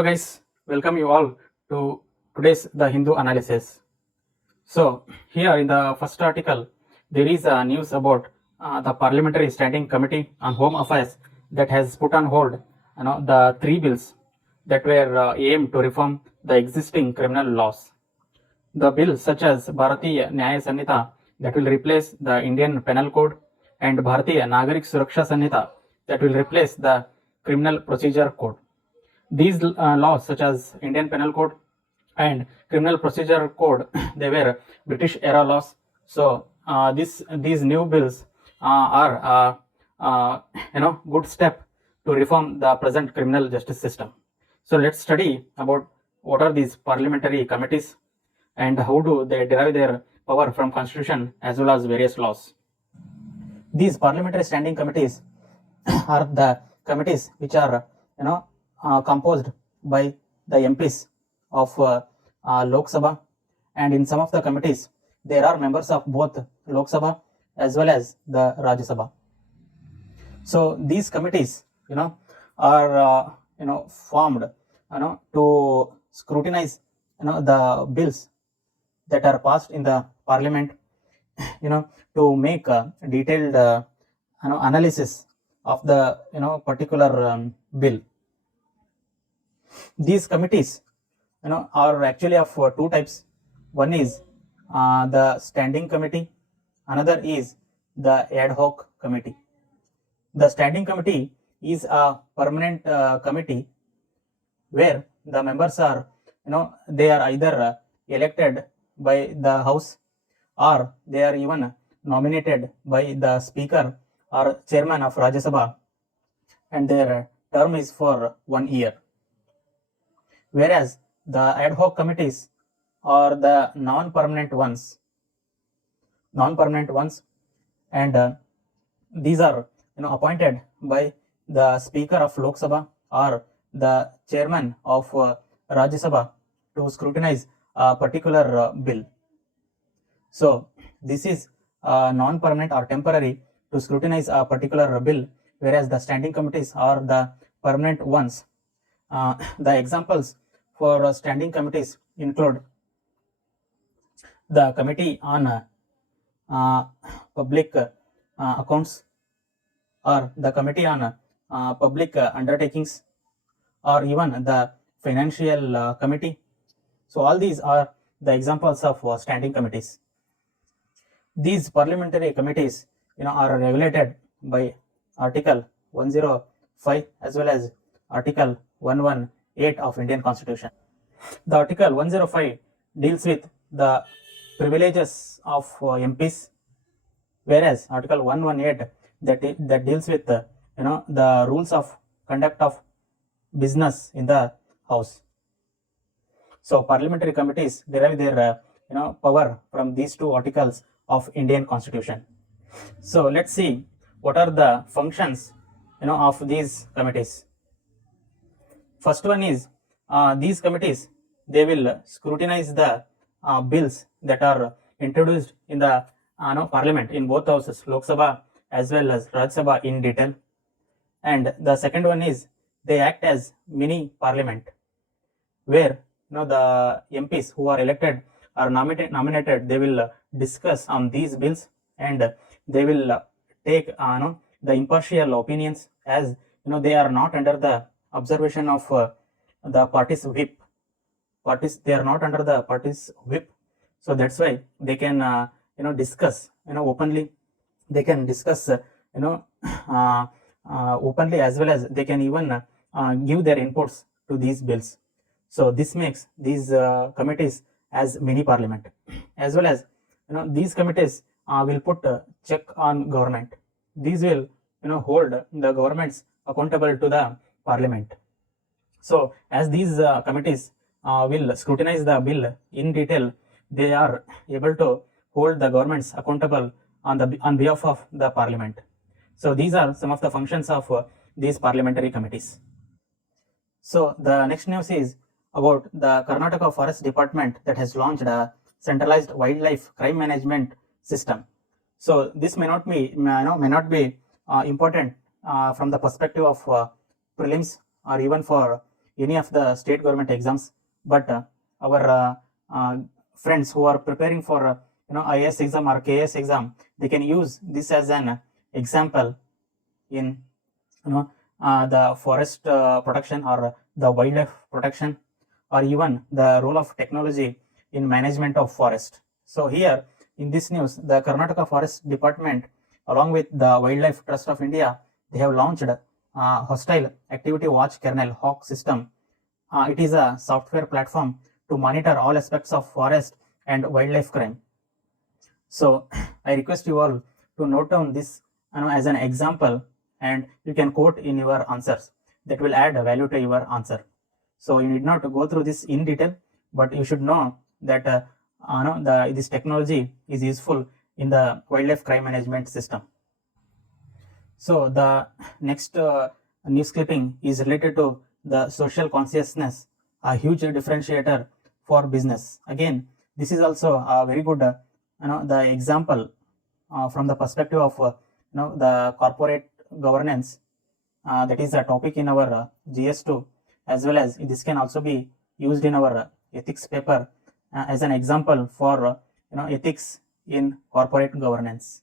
Hello guys, welcome you all to today's The Hindu analysis. So here in the first article, there is a news about the Parliamentary Standing Committee on Home Affairs that has put on hold the three bills that were aimed to reform the existing criminal laws. The bills such as Bharatiya Nyaya Sanhita that will replace the Indian Penal Code and Bharatiya Nagarik Suraksha Sanhita that will replace the Criminal Procedure Code. These laws such as Indian Penal Code and Criminal Procedure Code, they were British era laws. So these new bills are good step to reform the present criminal justice system. So let's study about what are these parliamentary committees and how do they derive their power from constitution as well as various laws. These parliamentary standing committees are the committees which are composed by the MPs of Lok Sabha, and in some of the committees there are members of both Lok Sabha as well as the Rajya Sabha. So these committees are formed to scrutinize the bills that are passed in the parliament, to make a detailed analysis of the particular bill. These committees are actually of two types. One is the standing committee, another is the ad hoc committee. The standing committee is a permanent committee where the members are they are either elected by the house or they are even nominated by the speaker or chairman of Rajya Sabha, and their term is for 1 year. Whereas the ad hoc committees are the non-permanent ones, and these are appointed by the speaker of Lok Sabha or the chairman of Rajya Sabha to scrutinize a particular bill. So this is non-permanent or temporary to scrutinize a particular bill, whereas the standing committees are the permanent ones. The examples for standing committees include the Committee on Public Accounts, or the Committee on Public Undertakings, or even the Financial Committee. So all these are the examples of standing committees. These parliamentary committees are regulated by Article 105 as well as Article 118 of Indian Constitution. The Article 105 deals with the privileges of MPs, whereas Article 118 that deals with the rules of conduct of business in the House. So parliamentary committees derive their power from these two articles of Indian Constitution. So let's see what are the functions of these committees. First one is these committees, they will scrutinize the bills that are introduced in the parliament in both houses, Lok Sabha as well as Rajya Sabha, in detail. And the second one is they act as mini parliament, where the MPs who are elected or nominated, they will discuss on these bills and they will take the impartial opinions, as they are not under the observation of the party's whip. They are not under the party's whip, so that's why they can discuss openly. They can discuss openly, as well as they can even give their inputs to these bills. So this makes these committees as mini parliament, as well as these committees will put check on government. These will hold the governments accountable to the parliament. So as these committees will scrutinize the bill in detail, they are able to hold the governments accountable on behalf of the parliament. So these are some of the functions of these parliamentary committees. So the next news is about the Karnataka Forest Department that has launched a centralized wildlife crime management system. So this may not be important from the perspective of prelims or even for any of the state government exams, but our friends who are preparing for IAS exam or KS exam, they can use this as an example in the forest protection or the wildlife protection, or even the role of technology in management of forest. So here in this news, the Karnataka Forest Department along with the Wildlife Trust of India, they have launched Hostile Activity Watch Kernel HAWK system. It is a software platform to monitor all aspects of forest and wildlife crime. So I request you all to note down this as an example, and you can quote in your answers. That will add value to your answer. So you need not go through this in detail, but you should know that this technology is useful in the wildlife crime management system. So the next news clipping is related to the social consciousness, a huge differentiator for business. Again, this is also a very good the example from the perspective of the corporate governance. That is a topic in our GS2, as well as this can also be used in our ethics paper as an example for ethics in corporate governance.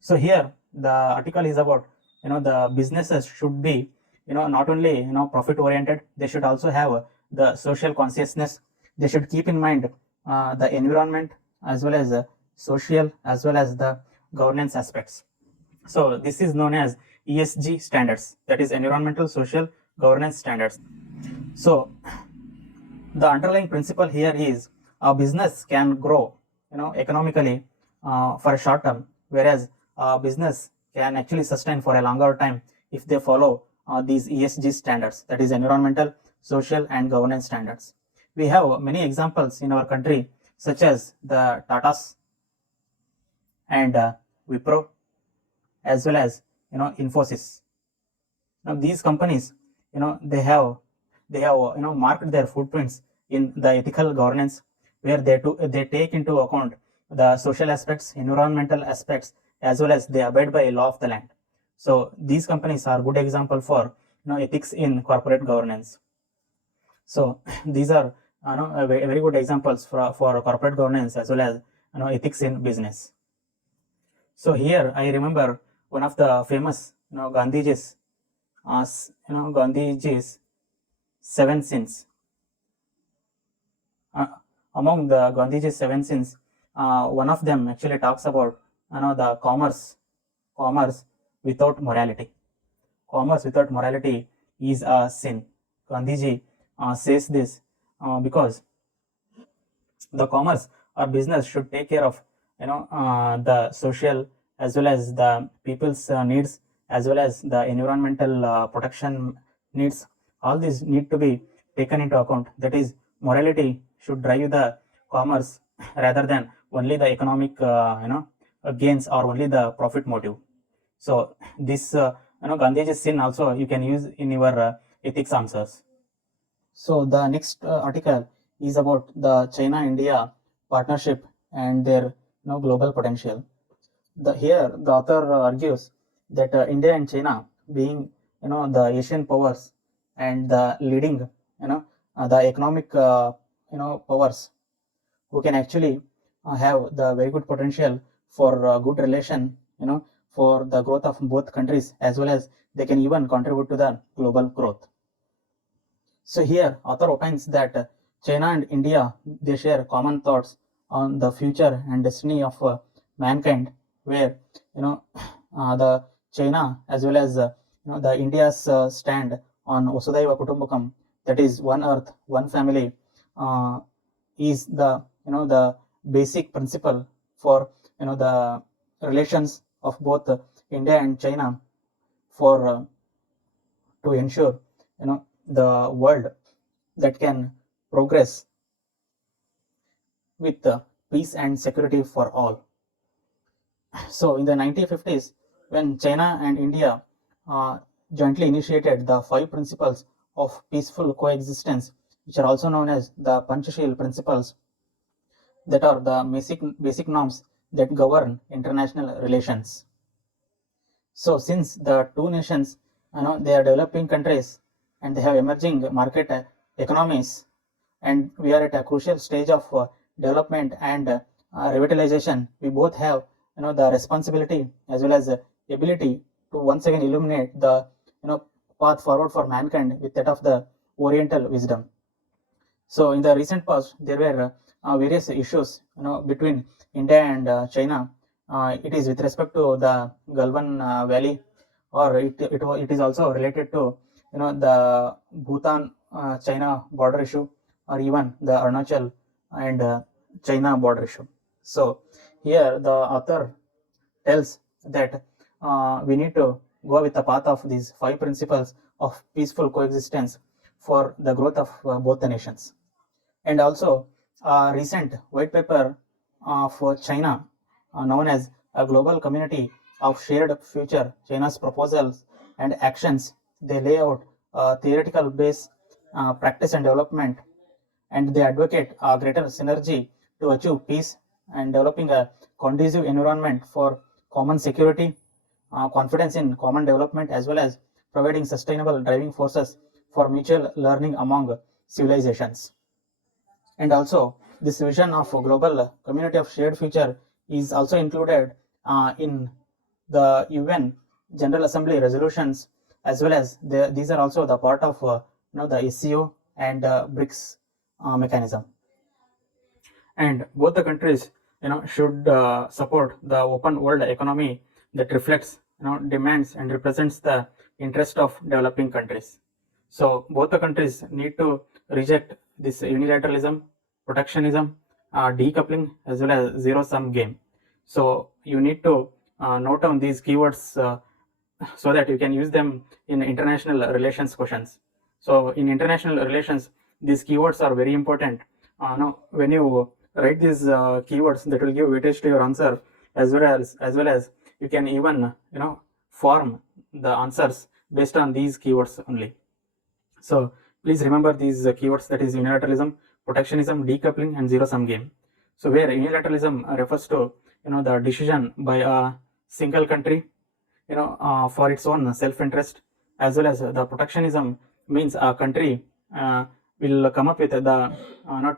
So here the article is about the businesses should be not only profit oriented, they should also have the social consciousness. They should keep in mind the environment as well as social as well as the governance aspects. So this is known as ESG standards, that is environmental social governance standards. So the underlying principle here is a business can grow economically for a short term, whereas a business can actually sustain for a longer time if they follow these ESG standards, that is environmental, social and governance standards. We have many examples in our country such as the Tatas and Wipro as well as Infosys. Now these companies they have marked their footprints in the ethical governance, where they take into account the social aspects, environmental aspects, as well as they abide by law of the land. So these companies are good example for ethics in corporate governance. So these are very good examples for corporate governance as well as ethics in business. So here I remember one of the famous Gandhiji's Gandhiji's 7 sins. Among the Gandhiji's 7 sins, one of them actually talks about the commerce without morality. Commerce without morality is a sin. Gandhiji says this because the commerce or business should take care of the social as well as the people's needs as well as the environmental protection needs. All these need to be taken into account. That is, morality should drive the commerce rather than only the economic gains or only the profit motive. So this Gandhiji's sin also you can use in your ethics answers. So the next article is about the China-India partnership and their global potential. Here the author argues that India and China, being the Asian powers and the leading the economic powers, who can actually have the very good potential for good relation for the growth of both countries, as well as they can even contribute to the global growth. So here author opines that China and India, they share common thoughts on the future and destiny of mankind, where the China as well as the India's stand on Vasudhaiva Kutumbakam, that is one earth, one family, is the the basic principle for the relations of both India and China for to ensure the world that can progress with peace and security for all. So in the 1950s, when China and India jointly initiated the 5 principles of peaceful coexistence, which are also known as the Panchashil principles, that are the basic norms that govern international relations. So since the two nations they are developing countries and they have emerging market economies, and we are at a crucial stage of development and revitalization. We both have the responsibility as well as ability to once again illuminate the path forward for mankind with that of the Oriental wisdom. So in the recent past, there were various issues between India and China. It is with respect to the Galwan Valley, or it is also related to the Bhutan China border issue, or even the Arunachal and China border issue. So here the author tells that we need to go with the path of these 5 principles of peaceful coexistence for the growth of both the nations. And also a recent white paper for China, known as a global community of shared future, China's proposals and actions, they lay out a theoretical base, practice and development, and they advocate a greater synergy to achieve peace and developing a conducive environment for common security, confidence in common development, as well as providing sustainable driving forces for mutual learning among civilizations. And also, this vision of a global community of shared future is also included in the UN General Assembly resolutions, as well as these are also the part of the SCO and BRICS mechanism. And both the countries should support the open world economy that reflects demands and represents the interest of developing countries. So both the countries need to reject this unilateralism, protectionism, decoupling, as well as zero-sum game. So you need to note down these keywords so that you can use them in international relations questions. So in international relations, these keywords are very important. Now, when you write these keywords, that will give weightage to your answer, as well as you can even form the answers based on these keywords only. So please remember these keywords, that is unilateralism, protectionism, decoupling, and zero-sum game. So where unilateralism refers to the decision by a single country for its own self-interest, as well as the protectionism means a country will come up with the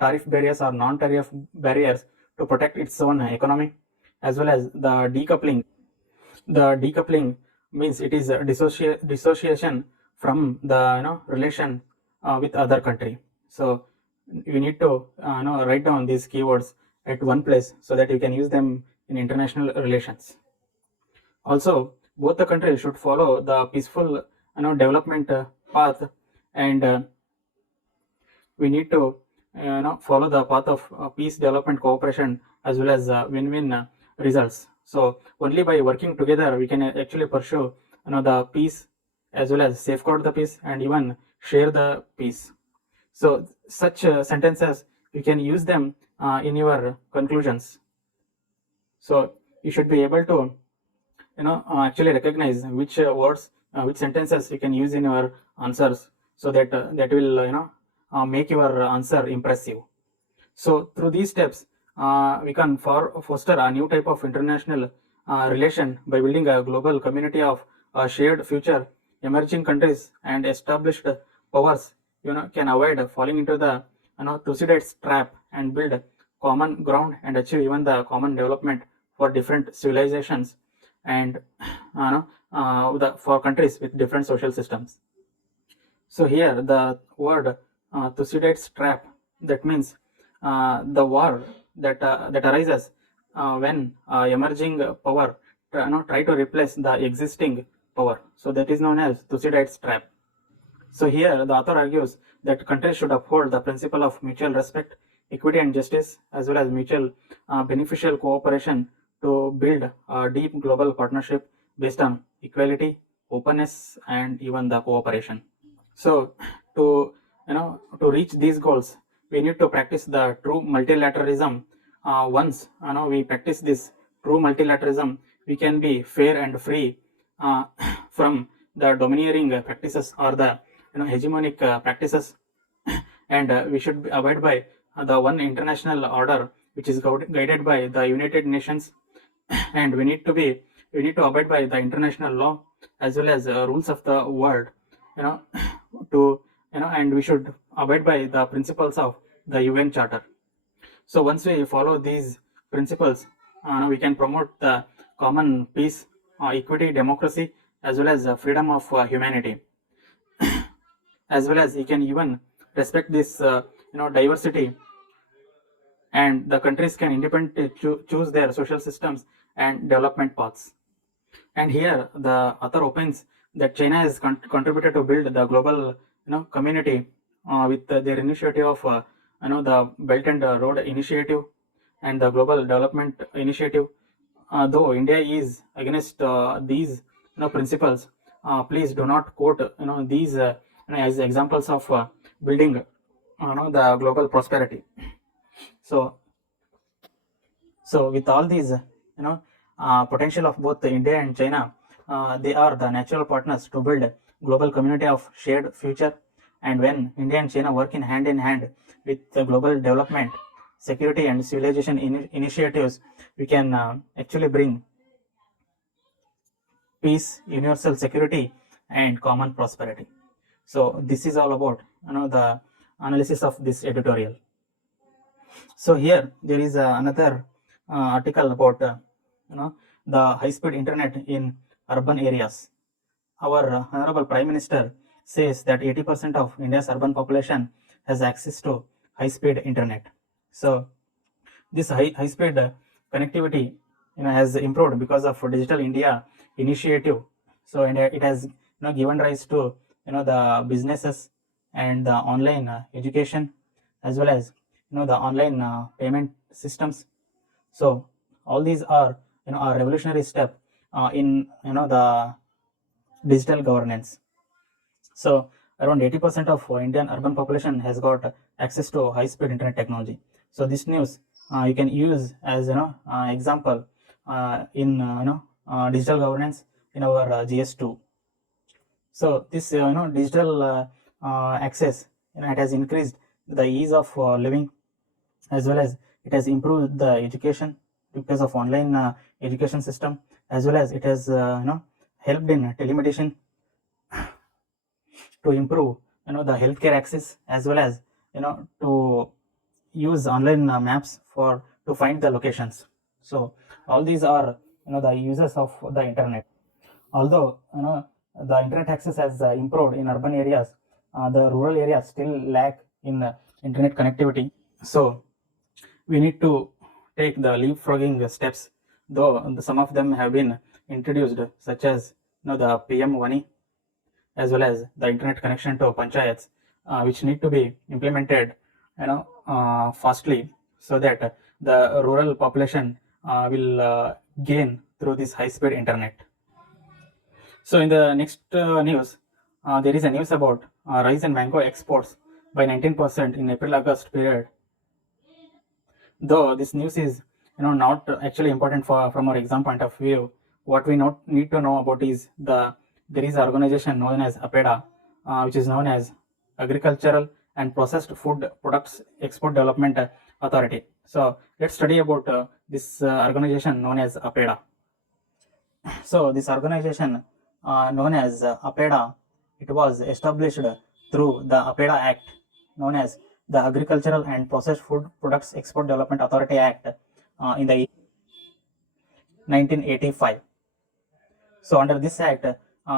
tariff barriers or non-tariff barriers to protect its own economy, as well as the decoupling. The decoupling means it is a dissociation from the relation with other country. So you need to write down these keywords at one place so that you can use them in international relations. Also, both the countries should follow the peaceful development path, and we need to follow the path of peace, development, cooperation, as well as win-win results. So only by working together we can actually pursue the peace, as well as safeguard the peace and even share the peace. So such sentences, you can use them in your conclusions. So you should be able to actually recognize which words, which sentences you can use in your answers, so that that will make your answer impressive. So through these steps, we can foster a new type of international relation by building a global community of shared future. Emerging countries and established powers can avoid falling into the Thucydides trap and build common ground and achieve even the common development for different civilizations and for countries with different social systems. So here the word Thucydides trap, that means the war that arises when emerging power try to replace the existing power. So that is known as Thucydides trap. So here the author argues that countries should uphold the principle of mutual respect, equity and justice, as well as mutual beneficial cooperation to build a deep global partnership based on equality, openness, and even the cooperation. So to reach these goals, we need to practice the true multilateralism. Once we practice this true multilateralism, we can be fair and free from the domineering practices or the hegemonic practices, and we should abide by the one international order which is guided by the United Nations, and we need to abide by the international law as well as rules of the world. to, and we should abide by the principles of the UN Charter. So once we follow these principles, we can promote the common peace, equity, democracy, as well as freedom of humanity, as well as you can even respect this diversity, and the countries can independently choose their social systems and development paths. And here the author opines that China has contributed to build the global community with their initiative of the Belt and Road Initiative and the Global Development Initiative. Though India is against these principles, please do not quote these as examples of building the global prosperity. So with all these potential of both India and China, they are the natural partners to build global community of shared future. And when India and China work in hand with the global development, security and civilization initiatives, we can actually bring peace, universal security, and common prosperity. So this is all about the analysis of this editorial. So here there is another article about the high-speed internet in urban areas. Our Honorable Prime Minister says that 80% of India's urban population has access to high-speed internet. So this high-speed connectivity has improved because of Digital India initiative. So and it has given rise to the businesses and the online education, as well as the online payment systems. So all these are a revolutionary step in the digital governance. So around 80% of Indian urban population has got access to high-speed internet technology. So this news you can use as example in digital governance in our GS2. So this digital access, it has increased the ease of living, as well as it has improved the education because of online education system, as well as it has helped in telemedicine to improve the healthcare access, as well as to use online maps to find the locations. So all these are the uses of the internet. Although the internet access has improved in urban areas, the rural areas still lack in internet connectivity. So we need to take the leapfrogging steps, though some of them have been introduced, such as the PM Vani, as well as the internet connection to panchayats, which need to be implemented fastly, so that the rural population will gain through this high-speed internet. So in the next news, there is a news about rice and mango exports by 19% in April-August period. Though this news is not actually important from our exam point of view, what we need to know about is there is an organization known as APEDA, which is known as Agricultural and Processed Food Products Export Development Authority. So let's study about this organization known as APEDA. So this organization known as APEDA, it was established through the APEDA Act, known as the Agricultural and Processed Food Products Export Development Authority Act in the 1985. So under this act,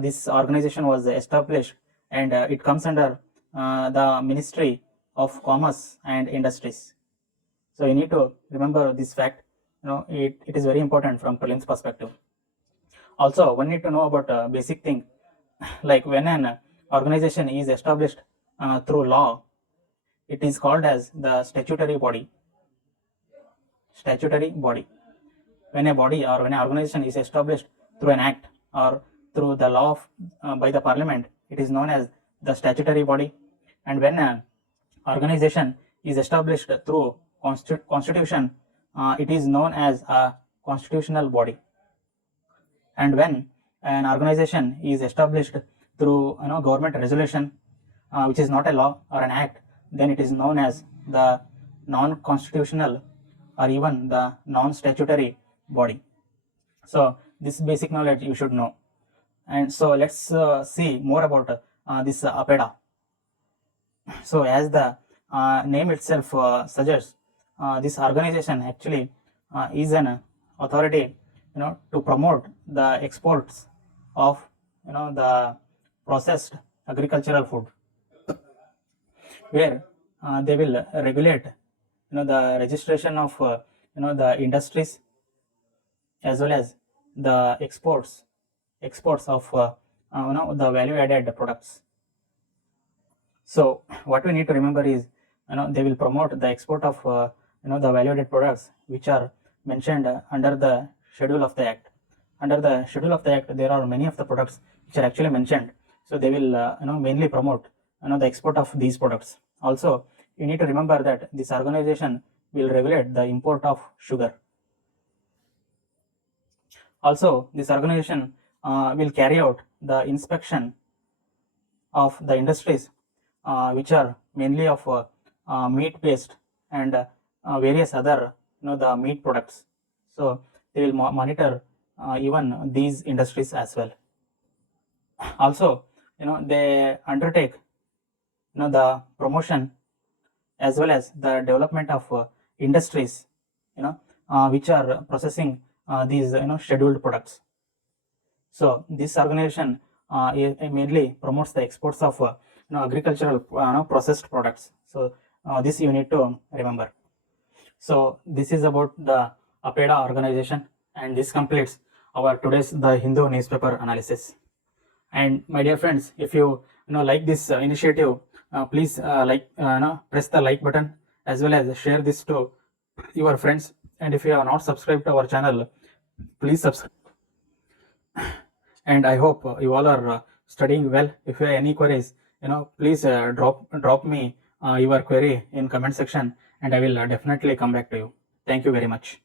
this organization was established, and it comes under the Ministry of Commerce and Industries. So you need to remember this fact. It is very important from prelims perspective. Also, one need to know about a basic thing, like when an organization is established through law, it is called as the statutory body. Statutory body. When a body or when an organization is established through an act or through the law by the parliament, it is known as the statutory body. And when an organization is established through constitution, it is known as a constitutional body. And when an organization is established through government resolution, which is not a law or an act, then it is known as the non-constitutional or even the non-statutory body. So this basic knowledge you should know. And so let's see more about this APEDA. So as the name itself suggests, this organization actually is an authority, to promote the exports of, the processed agricultural food, where they will regulate, the registration of, the industries, as well as the exports of, the value added products. So what we need to remember is, they will promote the export of, the value added products which are mentioned under the schedule of the act. Under the schedule of the act, there are many of the products which are actually mentioned. So they will, mainly promote, the export of these products. Also, you need to remember that this organization will regulate the import of sugar. Also, this organization will carry out the inspection of the industries which are mainly of meat based and various other, the meat products. So they will monitor even these industries as well. Also, they undertake, the promotion as well as the development of industries, which are processing these, scheduled products. So this organization mainly promotes the exports of, agricultural processed products. So this you need to remember. So this is about the APEDA organization, and this completes our today's The Hindu newspaper analysis. And my dear friends, if you, like this initiative, please press the like button, as well as share this to your friends. And if you have not subscribed to our channel, please subscribe. And I hope you all are studying well. If you have any queries, please drop me your query in comment section, and I will definitely come back to you. Thank you very much.